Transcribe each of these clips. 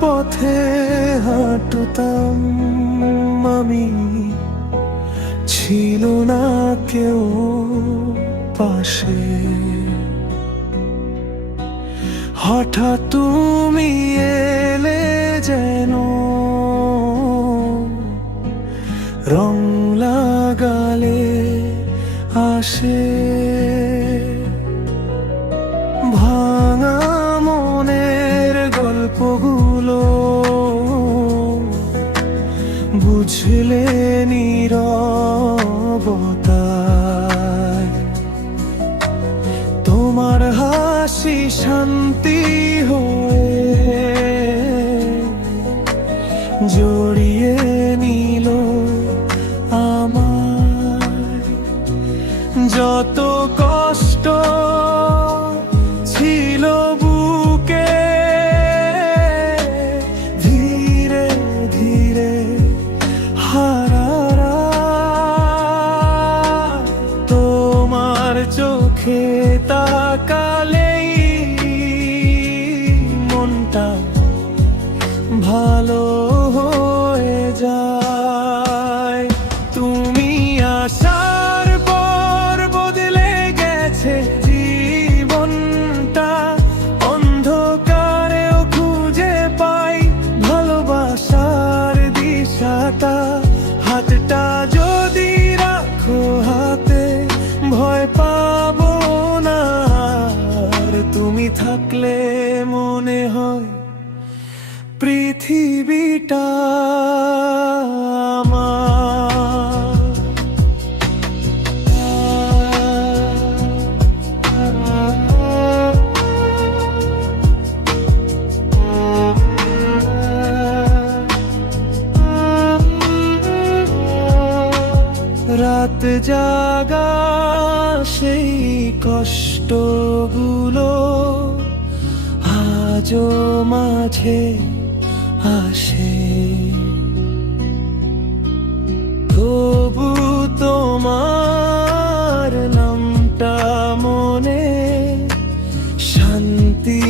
পথে হাঁটতাম আমি, ছিল না কেউ পাশে। হঠাৎ তুমি এলে যেন, রং লাগালে আসে। ভাঙা মনের গল্পগুলো বুঝলে নীরবতায়। তোমার হাসি শান্তি হয়ে জড়িয়ে নিল আমায়। যত কষ্ট ছিল বুকে, ধীরে ধীরে হারারা তোমার চোখে তাকালেই মনটা ভালো হয়ে যায়। তুমি আসার পর বদলে গেছে জীবনটা, অন্ধকারেও খুঁজে পাই ভালোবাসার দিশাটা। হাতটা যদি রাখো হাতে, ভয় পাবো না আর। তুমি থাকলে মনে হয় পৃথিবীটা আমার। রাত জাগা সেই কষ্টগুলো আজও মাঝে আসে। তবু তোমার নামটা মনে শান্তি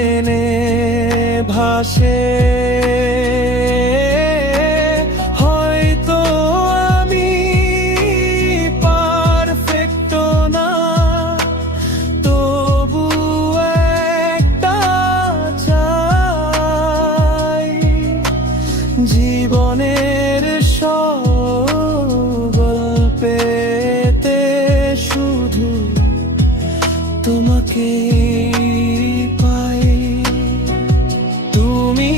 এনে ভাসে। হয়তো আমি পারফেক্ট না, তবু একটা চাই জীবনের গল্পেতে শুধু তোমাকে পাই। তুমি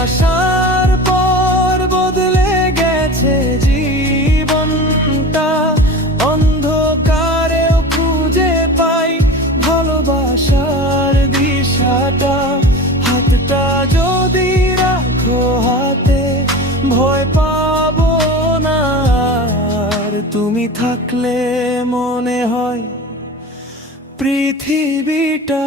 আসার পর বদলে গেছে জীবনটা, অন্ধকারেও খুঁজে পাই ভালোবাসার দিশাটা। হাতটা যদি রাখো হাতে, ভয় পাবো না আর। তুমি থাকলে মনে হয় পৃথিবীটা